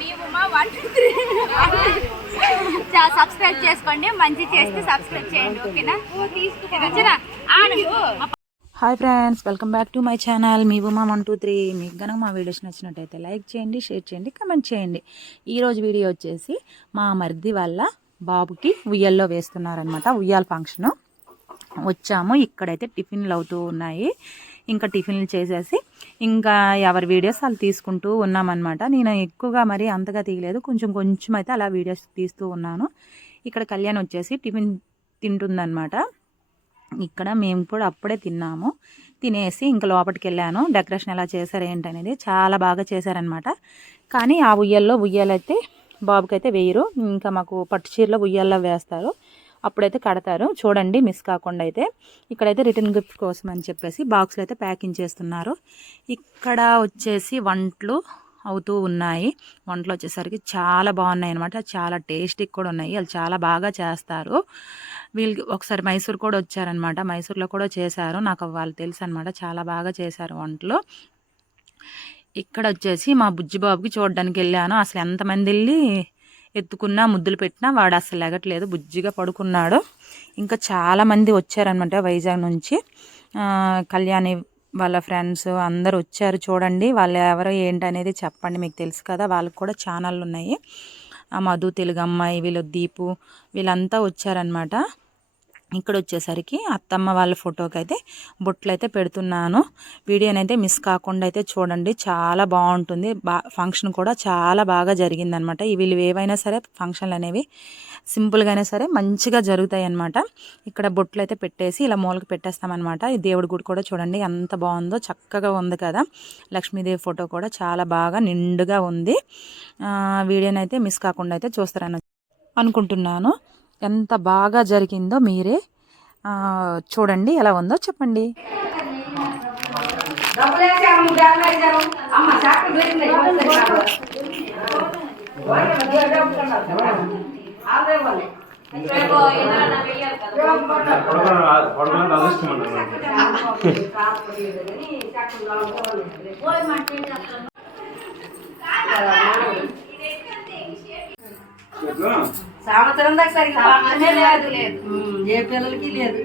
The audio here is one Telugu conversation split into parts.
మీ Uma one two three. Subscribe చేసుకోండి మంచి చేస్తే సబ్స్క్రైబ్ చేయండి ఓకేనా? Hi friends welcome back to my channel. Me Uma one two three. మీకు కనుక మా వీడియోస్ నచ్చినట్టయితే లైక్ చేయండి షేర్ చేయండి కమెంట్ చేయండి. ఈరోజు వీడియో వచ్చేసి మా మరిది వాళ్ళ బాబుకి ఉయ్యల్లో వేస్తున్నారనమాట ఉయ్యాల ఫంక్షను. వచ్చాము ఇక్కడైతే టిఫిన్లు అవుతూ ఉన్నాయి. ఇంకా టిఫిన్లు చేసేసి ఇంకా ఎవరి వీడియోస్ వాళ్ళు తీసుకుంటూ ఉన్నామన్నమాట. నేను ఎక్కువగా మరి అంతగా తీయలేదు. కొంచెం కొంచెం అయితే అలా వీడియోస్ తీస్తూ ఉన్నాను. ఇక్కడ కళ్యాణ్ వచ్చేసి టిఫిన్ తింటుందన్నమాట. ఇక్కడ మేము కూడా అప్పుడే తిన్నాము. తినేసి ఇంకా లోపలికి వెళ్ళాను. డెకరేషన్ ఎలా చేశారు ఏంటనేది చాలా బాగా చేశారనమాట కానీ ఆ ఉయ్యల్లో ఉయ్యాలైతే బాబుకైతే వేయరు. ఇంకా మాకు పట్టు చీరలో ఉయ్యాల్లో వేస్తారు. అప్పుడైతే కడతారు. చూడండి మిస్ కాకుండా అయితే. ఇక్కడైతే రిటర్న్ గిఫ్ట్ కోసం అని చెప్పేసి బాక్స్లో అయితే ప్యాకింగ్ చేస్తున్నారు. ఇక్కడ వచ్చేసి వంటలు అవుతూ ఉన్నాయి. వంటలు వచ్చేసరికి చాలా బాగున్నాయి అనమాట చాలా టేస్టీ కూడా ఉన్నాయి. వాళ్ళు చాలా బాగా చేస్తారు. వీళ్ళకి ఒకసారి మైసూర్ కూడా వచ్చారనమాట మైసూర్లో కూడా చేశారు. నాకు వాళ్ళు తెలుసు అనమాట చాలా బాగా చేశారు వంటలు. ఇక్కడ వచ్చేసి మా బుజ్జిబాబుకి చూడడానికి వెళ్ళాను. అసలు ఎంతమంది వెళ్ళి ఎత్తుకున్నా ముద్దులు పెట్టినా వాడు అసలు ఎగట్లేదు బుజ్జిగా పడుకున్నాడు. ఇంకా చాలామంది వచ్చారనమాట వైజాగ్ నుంచి. కళ్యాణి వాళ్ళ ఫ్రెండ్స్ అందరు వచ్చారు చూడండి. వాళ్ళు ఎవరు ఏంటి అనేది చెప్పండి. మీకు తెలుసు కదా వాళ్ళకి కూడా ఛానళ్ళు ఉన్నాయి. ఆ మధు తెలుగు అమ్మాయి వీళ్ళు దీపు వీళ్ళంతా వచ్చారనమాట ఇక్కడ వచ్చేసరికి అత్తమ్మ వాళ్ళ ఫోటోకి అయితే బొట్లు అయితే పెడుతున్నాను వీడియోనైతే మిస్ కాకుండా అయితే చూడండి. చాలా బాగుంటుంది. బా ఫంక్షన్ కూడా చాలా బాగా జరిగిందనమాట. వీళ్ళు ఏవైనా సరే ఫంక్షన్లు అనేవి సింపుల్గానే సరే మంచిగా జరుగుతాయి అనమాట ఇక్కడ బొట్లు అయితే పెట్టేసి ఇలా మూలకి పెట్టేస్తామన్నమాట. ఈ దేవుడి గుడి కూడా చూడండి ఎంత బాగుందో చక్కగా ఉంది కదా. లక్ష్మీదేవి ఫోటో కూడా చాలా బాగా నిండుగా ఉంది. వీడియోని వీడియోనైతే మిస్ కాకుండా అయితే చూస్తారని అనుకుంటున్నాను. ఎంత బాగా జరిగిందో మీరే చూడండి ఎలా ఉందో చెప్పండి. సంవత్సరం దాకా సరిగ్గా లేదు. ఉమ్, ఏ పిల్లలకి లేదు.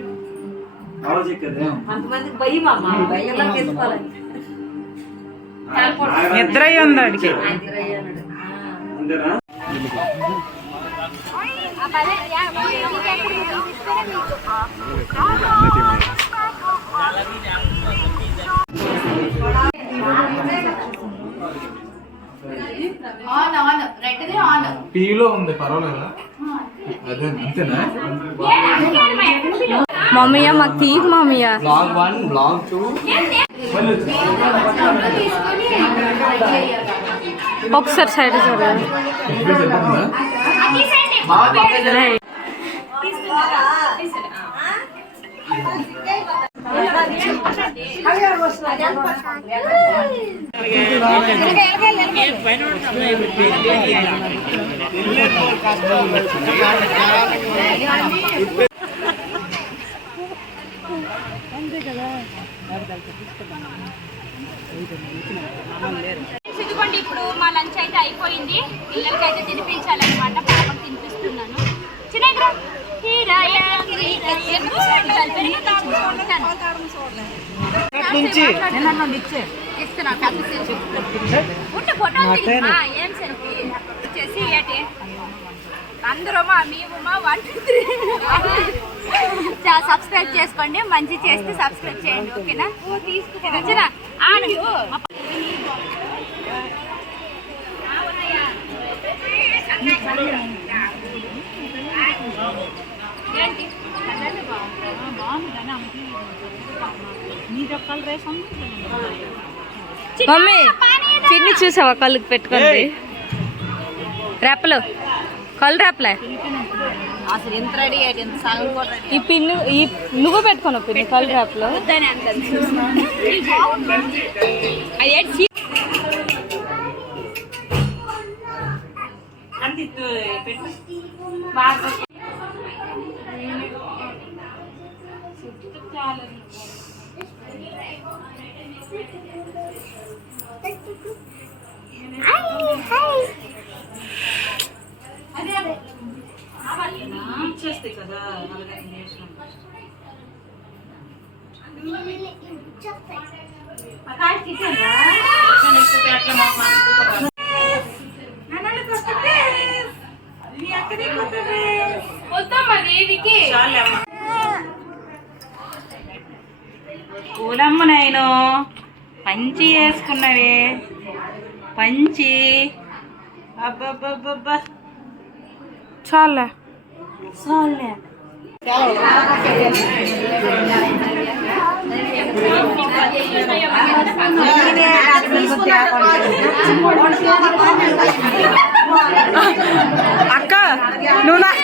అంతమందికి భయం అమ్మ. భయంలోకి ఎత్తుకోవాలి నిద్ర ఉంది అడిగి ఆన్ ఆన్ రెడ్ది ఆన్ టీవీలో ఉంది పర్వాలేదా? అదే అంతేనా? మమ్మీయ మాకు తీయకు మమ్మీయ బ్లాగ్ వన్ బ్లాగ్ టూ ఒకసారి సైడ్ చూడండి ఇప్పుడు మా లంచ్ అయితే అయిపోయింది. పిల్లలకి అయితే తినిపించాలన్నమాట. అందరూ వన్ టూ త్రీ సబ్స్క్రైబ్ చేసుకోండి మంచి చేస్తే సబ్స్క్రైబ్ చేయండి ఓకేనా ఓకేనా ఆడు ఏంటి మమ్మీ పిన్ని చూసావా కళ్ళుకి పెట్టుకుంది రేపలు కళ్ళు రేపలే ఈ పిన్ను ఈ నువ్వు పెట్టుకున్నావు పిన్ని కళ్ళు రేపలు చేస్తాయి కదా నలభై నిమిషం వద్దాం మరి వీకి పూలమ్మ నేను. పంచి వేసుకున్నవే. పంచి. అబ్బబ్బబ్బబ్బా. చాలే. చాలే. అక్క నువ్వు నాకు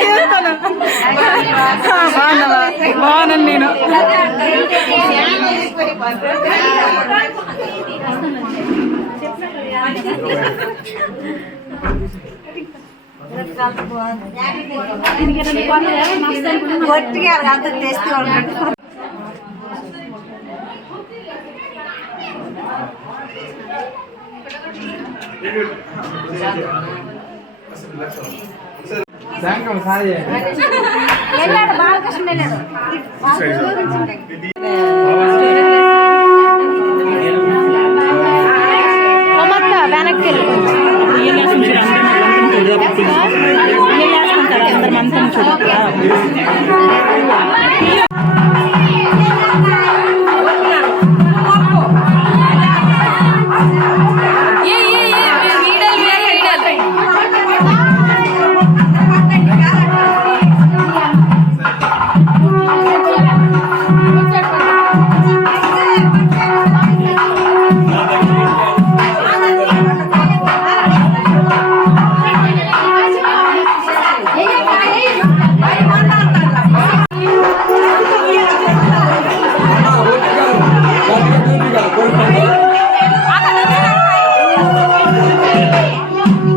చేస్తాను బాగున్నావా? బాగున్నాను నేను. అంత తెస్తే సారీ వెళ్ళాడు బాలకృష్ణ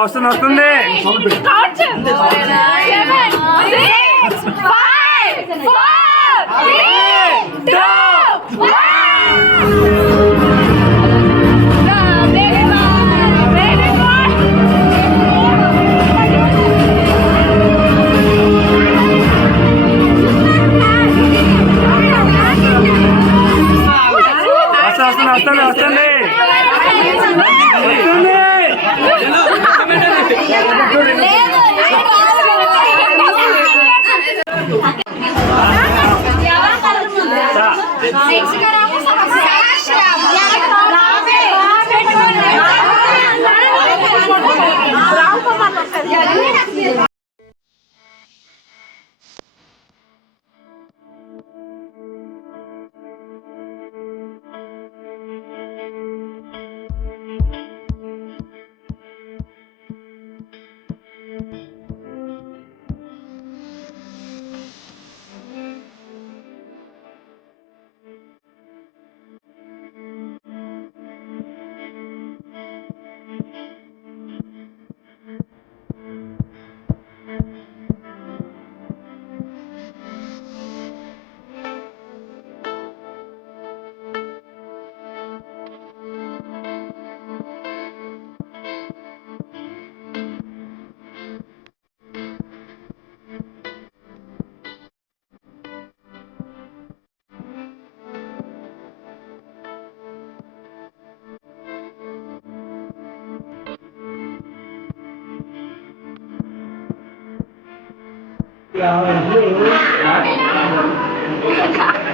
వస్తుంది వస్తుంది count seven six five four three two వస్తుంది వస్తుంది వస్తుంది వస్తుంది Yeah,